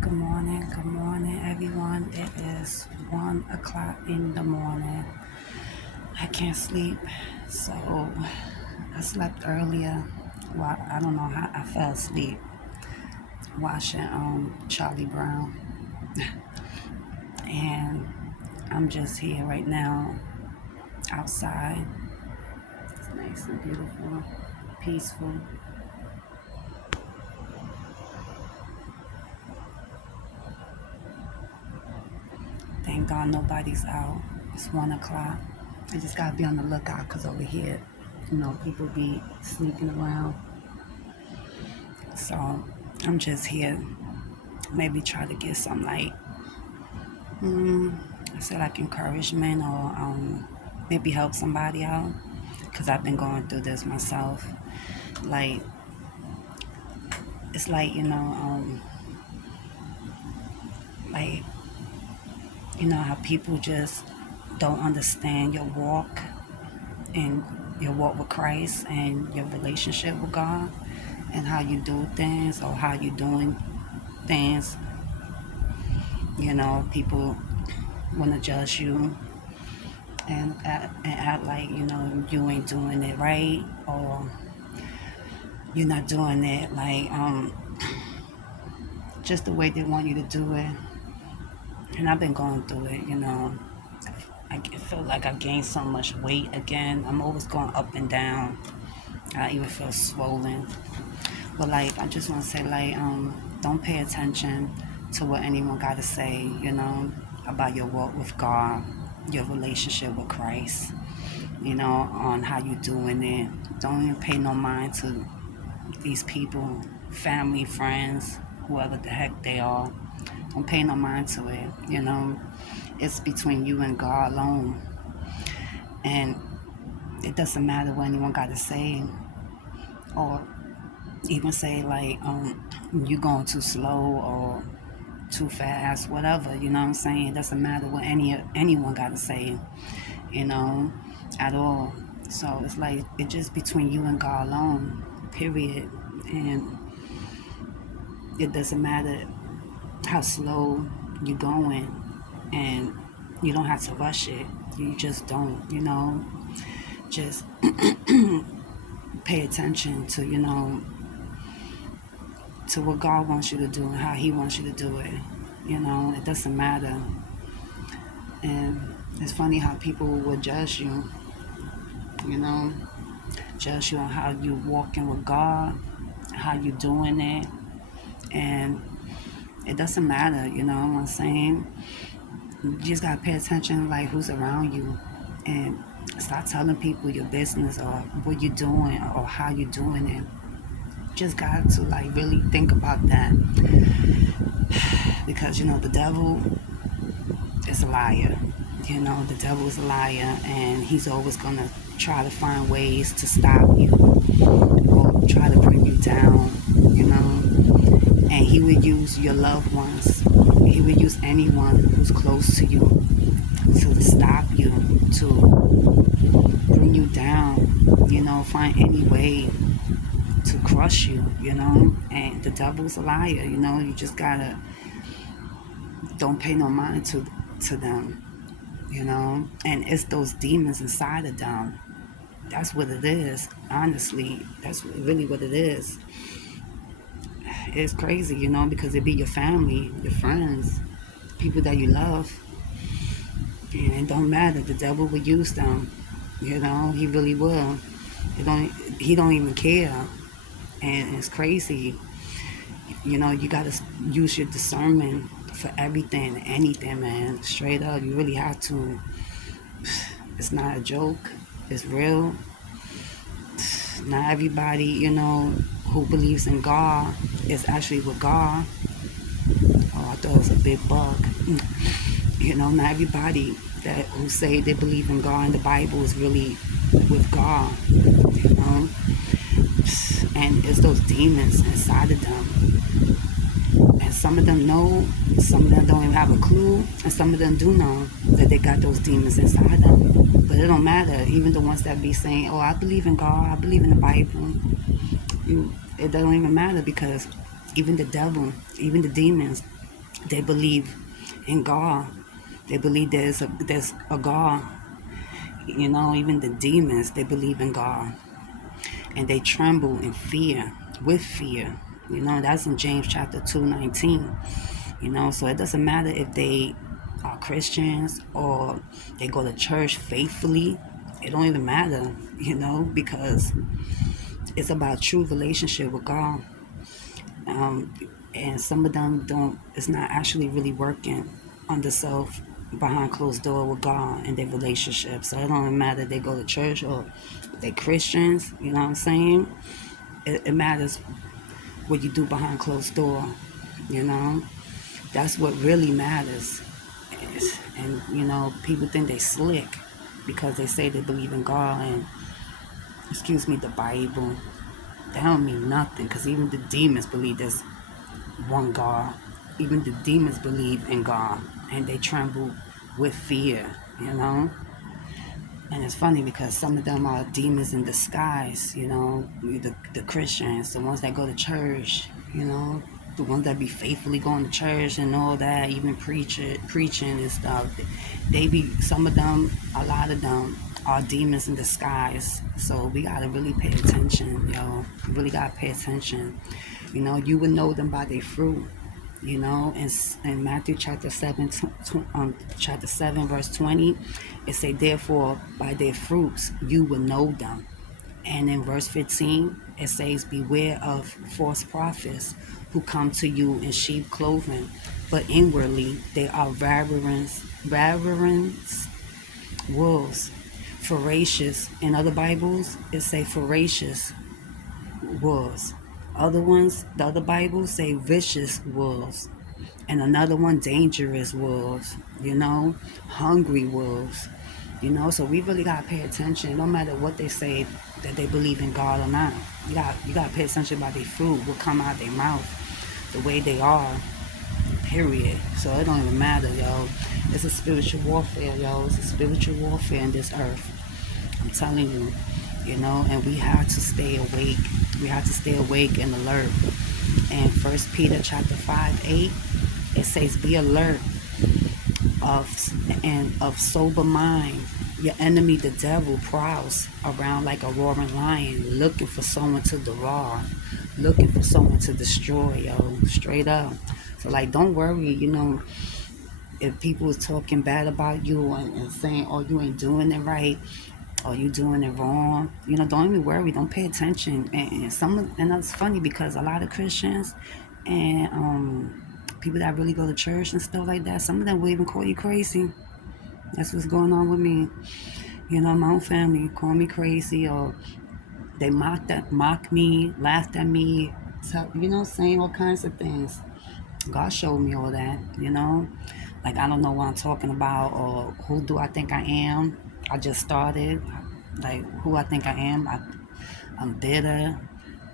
Good morning, everyone. It is 1 o'clock in the morning. I can't sleep, so I slept earlier. Well, I don't know how I fell asleep watching Charlie Brown, and I'm just here right now outside. It's nice and beautiful, peaceful. Thank God nobody's out. It's 1 o'clock. I just gotta be on the lookout because over here, people be sneaking around. So I'm just here, maybe try to get some mm, I say like encouragement or maybe help somebody out because I've been going through this myself. Like it's like like how people just don't understand your walk and your walk with Christ and your relationship with God and how you do things or how you doing things. People want to judge you and act like you ain't doing it right or you're not doing it like just the way they want you to do it. And I've been going through it. I feel like I gained so much weight again. I'm always going up and down. I even feel swollen. But like I just want to say don't pay attention to what anyone got to say, about your walk with God, your relationship with Christ, on how you doing it. Don't even pay no mind to these people, family, friends, whoever the heck they are. Don't pay no mind to it. It's between you and God alone. And it doesn't matter what anyone got to say or even say you going too slow or too fast, whatever, you know what I'm saying? It doesn't matter what anyone got to say, you know, at all. So it's like it's just between you and God alone, period. And it doesn't matter how slow you going, and you don't have to rush it. You just don't, just pay attention to, to what God wants you to do and how He wants you to do it. It doesn't matter. And it's funny how people will judge you, you know, judge you on how you walking with God, how you doing it. And it doesn't matter, you know what I'm saying? You just gotta pay attention like who's around you and stop telling people your business or what you're doing or how you're doing it. Just got to like really think about that. Because the devil is a liar. The devil is a liar, and he's always gonna try to find ways to stop you or try to bring you down, and he would use your loved ones. He would use anyone who's close to you to stop you, to bring you down, find any way to crush you, and the devil's a liar. You just gotta don't pay no mind to them, and it's those demons inside of them. That's what it is. Honestly, that's really what it is. It's crazy, because it be your family, your friends, people that you love, and it don't matter. The devil will use them. He really will. He don't even care, and it's crazy. You gotta use your discernment for everything, anything, man. Straight up, you really have to. It's not a joke. It's real. Not everybody, who believes in God is actually with God. Oh, I thought it was a big bug. Not everybody who say they believe in God and the Bible is really with God. And it's those demons inside of them. And some of them know, some of them don't even have a clue, and some of them do know that they got those demons inside them. But it don't matter. Even the ones that be saying, "Oh, I believe in God, I believe in the Bible," it don't even matter because even the devil, even the demons, They believe in God. They believe there's a God. Even the demons, they believe in God, and they tremble in fear, with fear. That's in James chapter 2:19. So it doesn't matter if they are Christians or they go to church faithfully. It don't even matter, because it's about true relationship with God. Um, and some of them don't. It's not actually really working on the self behind closed door with God and their relationship. So it don't even matter if they go to church or they Christians. You know what I'm saying? It matters what you do behind closed door. You know, that's what really matters. And people think they slick because they say they believe in God and, excuse me, the Bible. That don't mean nothing, because even the demons believe there's one God. Even the demons believe in God, and they tremble with fear, you know. And it's funny because some of them are demons in disguise, the Christians, the ones that go to church, the ones that be faithfully going to church and all that, even preaching and stuff. They be, some of them, a lot of them are demons in disguise. So we gotta really pay attention, We really gotta pay attention. You would know them by their fruit. In Matthew chapter 7, verse 20, it say, therefore, by their fruits you will know them. And in verse 15, it says, beware of false prophets who come to you in sheep clothing, but inwardly they are ravenous wolves. Ferocious. In other Bibles, it say ferocious wolves. The other Bibles say vicious wolves. And another one, dangerous wolves, hungry wolves, so we really got to pay attention. No matter what they say, that they believe in God or not. You got to pay attention about their fruit, what come out their mouth, the way they are, period. So it don't even matter, yo. It's a spiritual warfare, yo. It's a spiritual warfare in this earth. I'm telling you, and we have to stay awake. We have to stay awake and alert. And 1 Peter chapter 5:8, it says, be alert of sober mind. Your enemy, the devil, prowls around like a roaring lion, looking for someone to devour, looking for someone to destroy, yo, straight up. So, like, don't worry, if people is talking bad about you and saying, oh, you ain't doing it right, or you doing it wrong, don't even worry, don't pay attention. And that's funny because a lot of Christians and people that really go to church and stuff like that, some of them will even call you crazy. That's what's going on with me. My own family call me crazy, or they mock me, laughed at me, saying all kinds of things. God showed me all that. Like, I don't know what I'm talking about, or who do I think I am. I just started. Like, who I think I am. I'm bitter,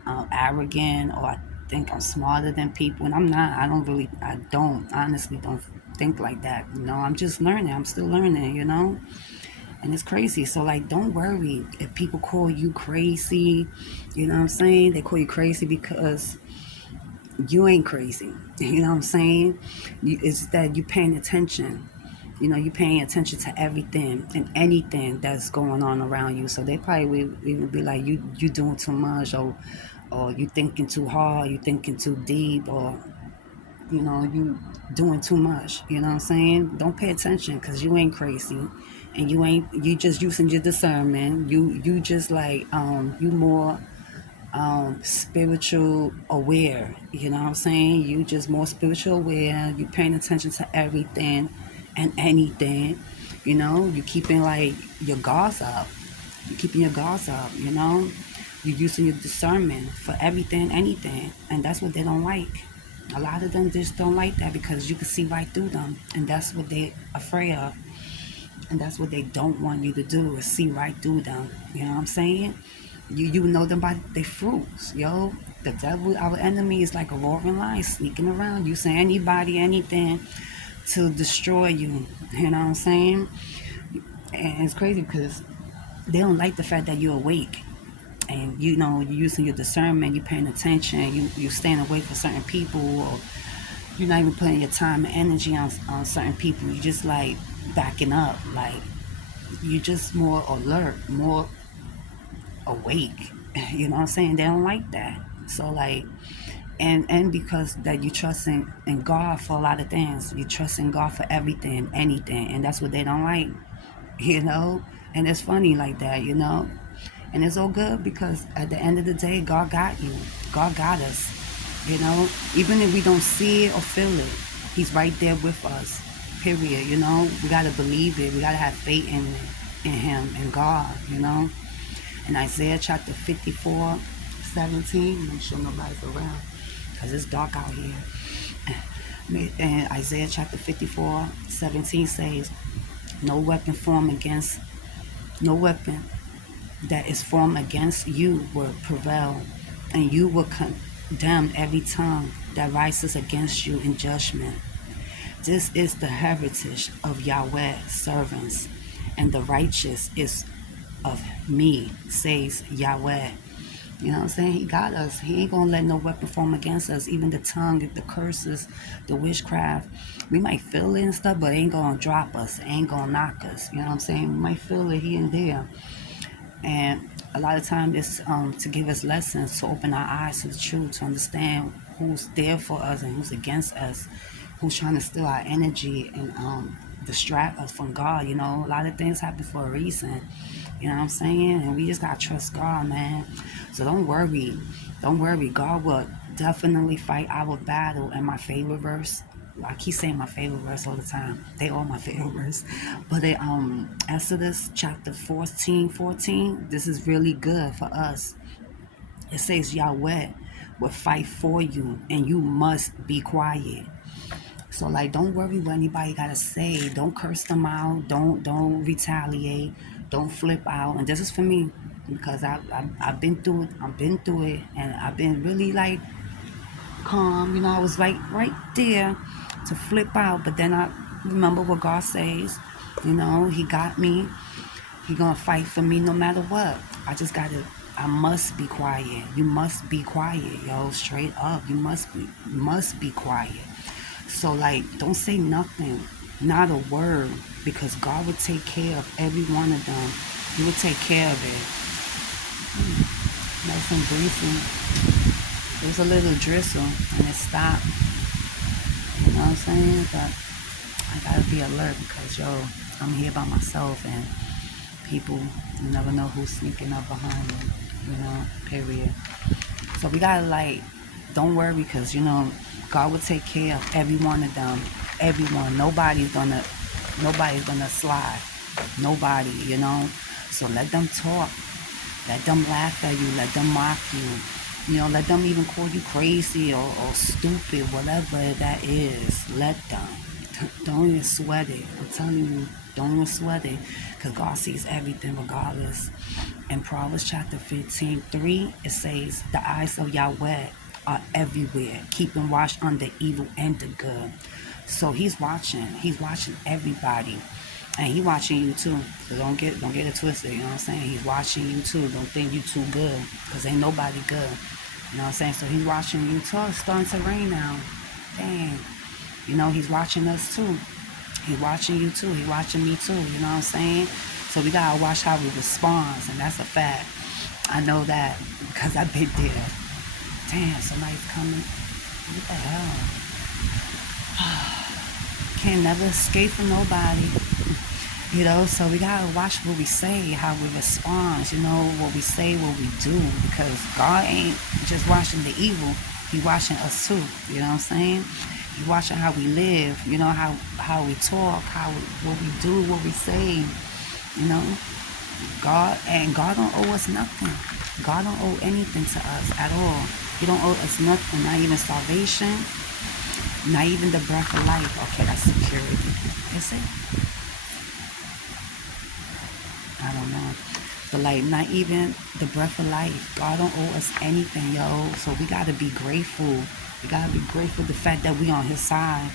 I'm arrogant, or I think I'm smarter than people, and I'm not. I don't honestly don't think like that. I'm just learning. I'm still learning, and it's crazy. So, like, don't worry if people call you crazy. You know what I'm saying? They call you crazy because you ain't crazy. You know what I'm saying? It's that you paying attention. You're paying attention to everything and anything that's going on around you. So they probably will even be like, you doing too much, or you thinking too hard, you thinking too deep, or you doing too much. You know what I'm saying? Don't pay attention, because you ain't crazy, and you just using your discernment. You just like you more spiritual aware. You know what I'm saying? You just more spiritual aware. You paying attention to everything and anything. You keeping like your guards up. You keeping your guards up. You using your discernment for everything, anything, and that's what they don't like. A lot of them just don't like that, because you can see right through them, and that's what they afraid of, and that's what they don't want you to do, is see right through them. You know what I'm saying? You know them by their fruits, yo. The devil, our enemy, is like a roaring lion sneaking around. You say anybody, anything to destroy you. You know what I'm saying? And it's crazy because they don't like the fact that you're awake. And you're using your discernment, you're paying attention, you staying away from certain people, or You're not even putting your time and energy on certain people. You just like backing up. Like you just more alert, more awake. You know what I'm saying? They don't like that. So like, and because that you trust in God for a lot of things. You trust in God for everything, anything, and that's what they don't like. You know, and it's funny like that. You know, and it's all good because at the end of the day, God got you. God got us. You know, even if we don't see it or feel it, He's right there with us. Period. You know, we gotta believe it. We gotta have faith in Him and God. You know, in Isaiah chapter 54, 17. Make sure nobody's around because it's dark out here. And Isaiah chapter 54, 17 says, "No weapon formed against, no weapon that is formed against you will prevail, and you will condemn every tongue that rises against you in judgment. This is the heritage of Yahweh's servants, and the righteous is of me, says Yahweh." You know what I'm saying? He got us. He ain't gonna let no weapon form against us. Even the tongue, the curses, the witchcraft. We might feel it and stuff, but it ain't gonna drop us. It ain't gonna knock us. You know what I'm saying? We might feel it here and there. And a lot of times it's to give us lessons, to open our eyes to the truth, to understand who's there for us and who's against us, who's trying to steal our energy and distract us from God. You know, a lot of things happen for a reason. You know what I'm saying? And we just gotta trust God, man. So don't worry. Don't worry. God will definitely fight our battle. And my favorite verse, I keep saying my favorite verse all the time. They all my favorite verse. But Exodus chapter 14, this is really good for us. It says Yahweh will fight for you and you must be quiet. So like don't worry what anybody gotta say. Don't curse them out. Don't retaliate. Don't flip out. And this is for me because I've been through it. I've been through it and I've been really like calm. You know, I was right there to flip out, but then I remember what God says. You know, He got me. He gonna fight for me no matter what. I must be quiet. You must be quiet, yo. Straight up, you must be quiet. So like, don't say nothing, not a word, because God will take care of every one of them. He will take care of it. Nice and breezy. It was a little drizzle and it stopped. You know what I'm saying? But I gotta be alert because yo, I'm here by myself and people, you never know who's sneaking up behind me. You know, period. So we gotta like, don't worry because you know God will take care of every one of them. Everyone. Nobody's gonna slide. Nobody. You know. So let them talk. Let them laugh at you. Let them mock you. You know, let them even call you crazy or stupid, whatever that is. Let them. Don't even sweat it. I'm telling you, don't even sweat it. Because God sees everything regardless. In Proverbs chapter 15:3, it says, "The eyes of Yahweh are everywhere, keeping watch on the evil and the good." So He's watching. He's watching everybody. And He watching you too. So don't get it twisted. You know what I'm saying? He's watching you too. Don't think you too good. Because ain't nobody good. You know what I'm saying? So He's watching you too. It's starting to rain now. Dang. You know, He's watching us too. He's watching you too. He's watching me too. You know what I'm saying? So we gotta watch how we respond. And that's a fact. I know that because I've been there. Damn, somebody's coming. What the hell? Can't never escape from nobody. You know, so we gotta watch what we say, how we respond, you know, what we say, what we do, because God ain't just watching the evil, He watching us too, you know what I'm saying? He watching how we live, you know, how we talk, what we do, what we say, you know. God don't owe us nothing. God don't owe anything to us at all. He don't owe us nothing, not even salvation, not even the breath of life. Okay, that's security. Is it? I don't know. But like not even the breath of life. God don't owe us anything, yo. So we gotta be grateful. We gotta be grateful for the fact that we on His side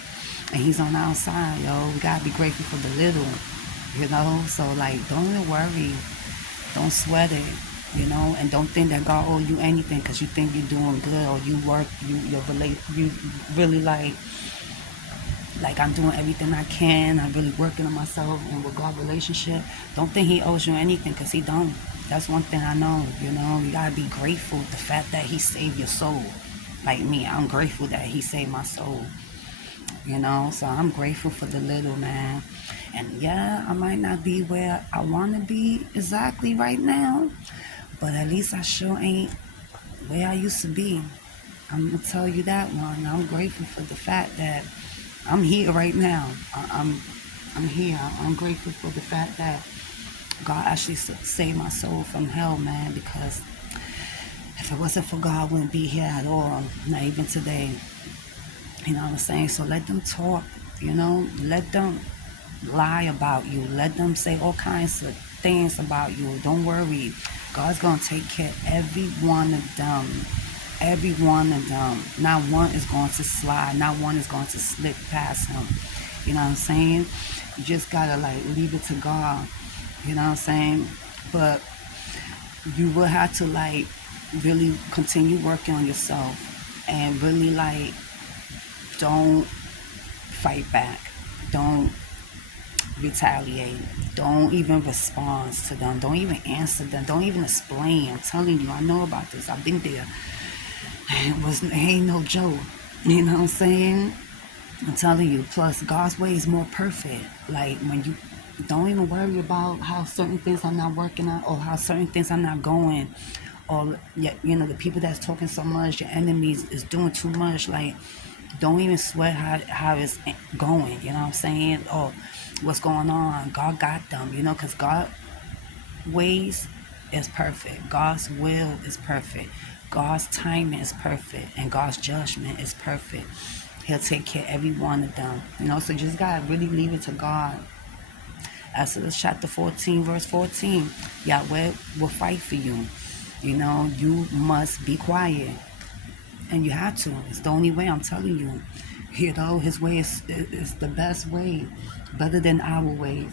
and He's on our side, yo. We gotta be grateful for the little, you know. So like don't even worry. Don't sweat it. And don't think that God owe you anything because you think you're doing good, or you work, you really like I'm doing everything I can. I'm really working on myself and with God relationship. Don't think He owes you anything because He don't. That's one thing I know. You gotta be grateful the fact that He saved your soul. Like me, I'm grateful that He saved my soul. So I'm grateful for the little, man. And yeah, I might not be where I want to be exactly right now, but at least I sure ain't where I used to be. I'm gonna tell you that one. I'm grateful for the fact that I'm here right now. I'm here. I'm grateful for the fact that God actually saved my soul from hell, man. Because if it wasn't for God, I wouldn't be here at all. Not even today. You know what I'm saying? So let them talk. Let them lie about you. Let them say all kinds of things about you. Don't worry. God's gonna take care of every one of them. Every one of them. Not one is going to slide. Not one is going to slip past him. You know what I'm saying? You just gotta leave it to God. You know what I'm saying? But you will have to really continue working on yourself and really don't fight back. Don't retaliate. Don't even respond to them. Don't even answer them. Don't even explain. I'm telling you, I know about this. I've been there. It ain't no joke. You know what I'm saying? I'm telling you. Plus, God's way is more perfect. Like when you don't even worry about how certain things are not working out, or how certain things are not going, or the people that's talking so much, your enemies is doing too much. Like, don't even sweat how it's going. You know what I'm saying? Or what's going on. God got them. Because God ways is perfect. God's will is perfect. God's timing is perfect. And God's judgment is perfect. He'll take care of every one of them. So you just gotta really leave it to God. Exodus chapter 14, verse 14. Yahweh will fight for you. You must be quiet. And you have to. It's the only way, I'm telling you. His way is the best way. Better than our ways.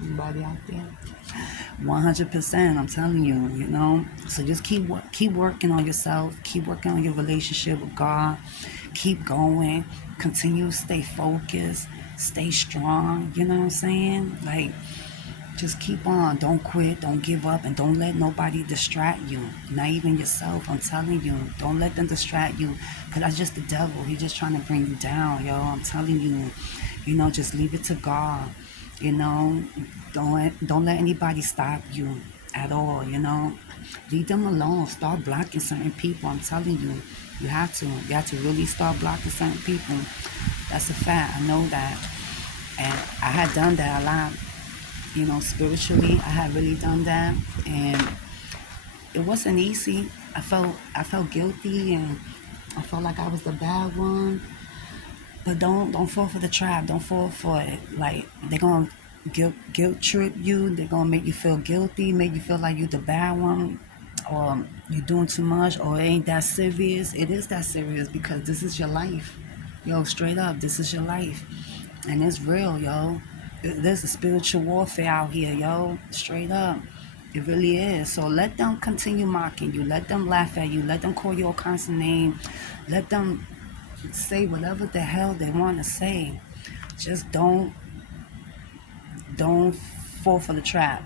Anybody out there? 100%, I'm telling you. So just keep working on yourself. Keep working on your relationship with God. Keep going. Continue to stay focused. Stay strong. You know what I'm saying? Just keep on. Don't quit. Don't give up. And don't let nobody distract you. Not even yourself. I'm telling you. Don't let them distract you. Because that's just the devil. He's just trying to bring you down, yo. I'm telling you. Just leave it to God. Don't let anybody stop you at all. Leave them alone. Start blocking certain people. I'm telling you. You have to. You have to really start blocking certain people. That's a fact. I know that. And I had done that a lot. Spiritually, I had really done that, and it wasn't easy. I felt guilty, and I felt like I was the bad one. But don't fall for the trap. Don't fall for it. Like, they're gonna guilt trip you. They're gonna make you feel guilty, make you feel like you're the bad one, or you're doing too much, or it ain't that serious. It is that serious because this is your life, yo. Straight up, this is your life, and it's real, yo. There's a spiritual warfare out here, yo. Straight up. It really is. So let them continue mocking you. Let them laugh at you. Let them call you all kinds of names. Let them say whatever the hell they want to say. Just don't fall for the trap.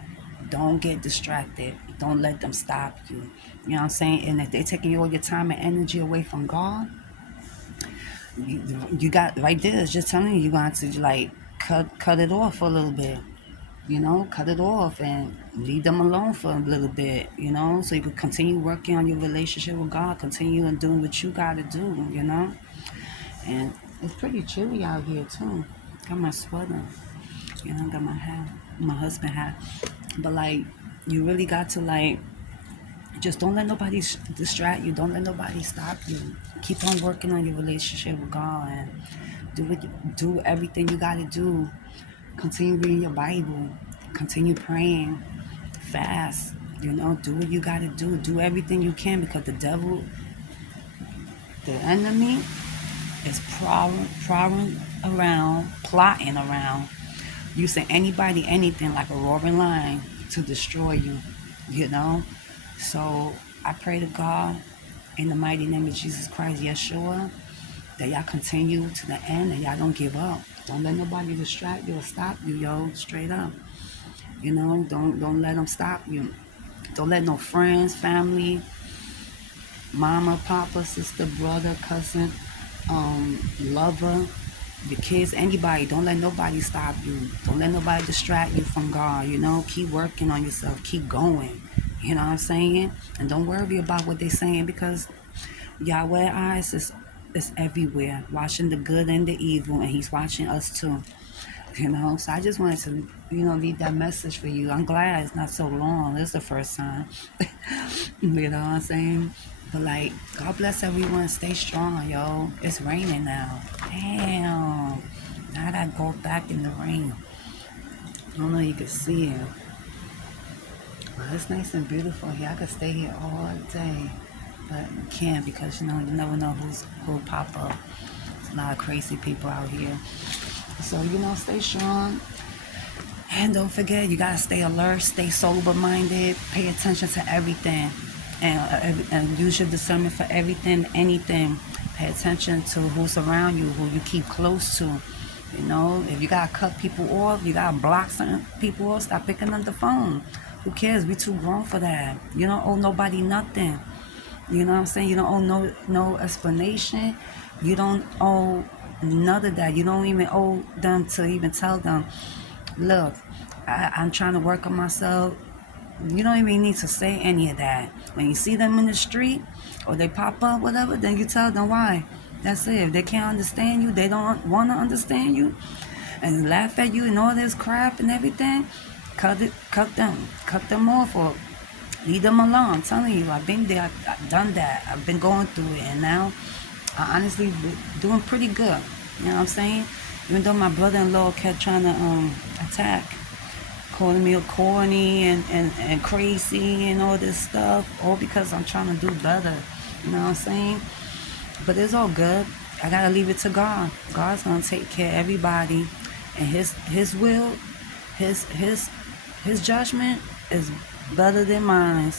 Don't get distracted. Don't let them stop you. You know what I'm saying? And if they're taking all your time and energy away from God, you got right there. It's just telling you, you're going to have to cut it off for a little bit. Cut it off and leave them alone for a little bit, so you can continue working on your relationship with God, continue and doing what you got to do. And it's pretty chilly out here too. Got my sweater, got my hat, my husband hat. But you really got to just don't let nobody distract you. Don't let nobody stop you. Keep on working on your relationship with God and do everything you got to do. Continue reading your Bible. Continue praying. Fast. Do what you got to do. Do everything you can because the devil, the enemy, is prowling around, plotting around, using anybody, anything like a roaring lion to destroy you. you know. So I pray to God in the mighty name of Jesus Christ, Yeshua, that y'all continue to the end and y'all don't give up. Don't let nobody distract you or stop you, yo. Straight up. You know, don't let them stop you. Don't let no friends, family, mama, papa, sister, brother, cousin, lover, your kids, anybody. Don't let nobody stop you. Don't let nobody distract you from God. You know, keep working on yourself. Keep going. You know what I'm saying? And don't worry about what they're saying, because Yahweh eyes is everywhere, watching the good and the evil, and He's watching us too. You know, so I just wanted to, leave that message for you. I'm glad it's not so long. This is the first time. You know what I'm saying? But like, God bless everyone. Stay strong, yo. It's raining now. Damn. Now I go back in the rain. I don't know if you can see it. But it's nice and beautiful here. I could stay here all day. But you can't, because, you never know who'll pop up. There's a lot of crazy people out here. So, stay strong. And don't forget, you got to stay alert, stay sober-minded, pay attention to everything. And use your discernment for everything, anything. Pay attention to who's around you, who you keep close to. If you got to cut people off, you got to block certain people off, stop picking up the phone. Who cares? We too grown for that. You don't owe nobody nothing. You know what I'm saying? You don't owe no explanation. You don't owe none of that. You don't even owe them to even tell them, look, I'm trying to work on myself. You don't even need to say any of that. When you see them in the street or they pop up, whatever, then you tell them why. That's it. If they can't understand you, they don't want to understand you, and laugh at you and all this crap and everything, cut them off, or leave them alone. I'm telling you, I've been there, I've done that, I've been going through it, and now I honestly doing pretty good. You know what I'm saying? Even though my brother-in-law kept trying to attack, calling me a corny and crazy and all this stuff, all because I'm trying to do better. You know what I'm saying? But it's all good. I gotta leave it to God. God's gonna take care of everybody, and His will, His judgment is better than mine.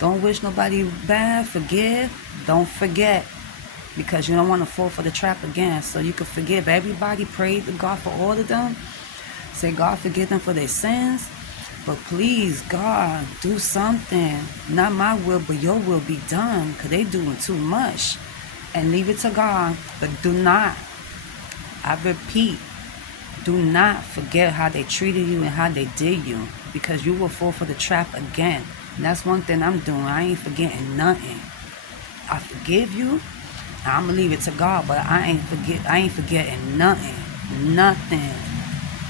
Don't wish nobody bad. Forgive. Don't forget, because you don't want to fall for the trap again. So you can forgive everybody. Pray to God for all of them. Say, God, forgive them for their sins. But please, God, do something. Not my will, but your will be done, because they doing too much. And leave it to God. But do not, I repeat, do not forget how they treated you and how they did you, because you will fall for the trap again. And that's one thing I'm doing. I ain't forgetting nothing. I forgive you. I'm gonna leave it to God, but I ain't forgetting nothing.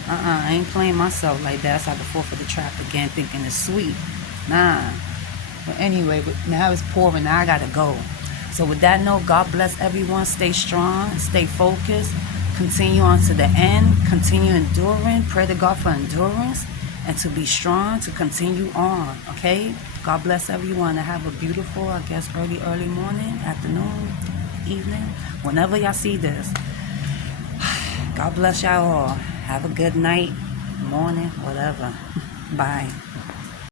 I ain't playing myself like that, so I can fall for the trap again, thinking it's sweet. Nah. But anyway, now it's pouring. Now I gotta go. So with that note, God bless everyone. Stay strong, stay focused, continue on to the end, continue enduring. Pray to God for endurance and to be strong, to continue on. Okay? God bless everyone, and have a beautiful, I guess, early morning, afternoon, evening, whenever y'all see this. God bless y'all all. Have a good night, morning, whatever. Bye.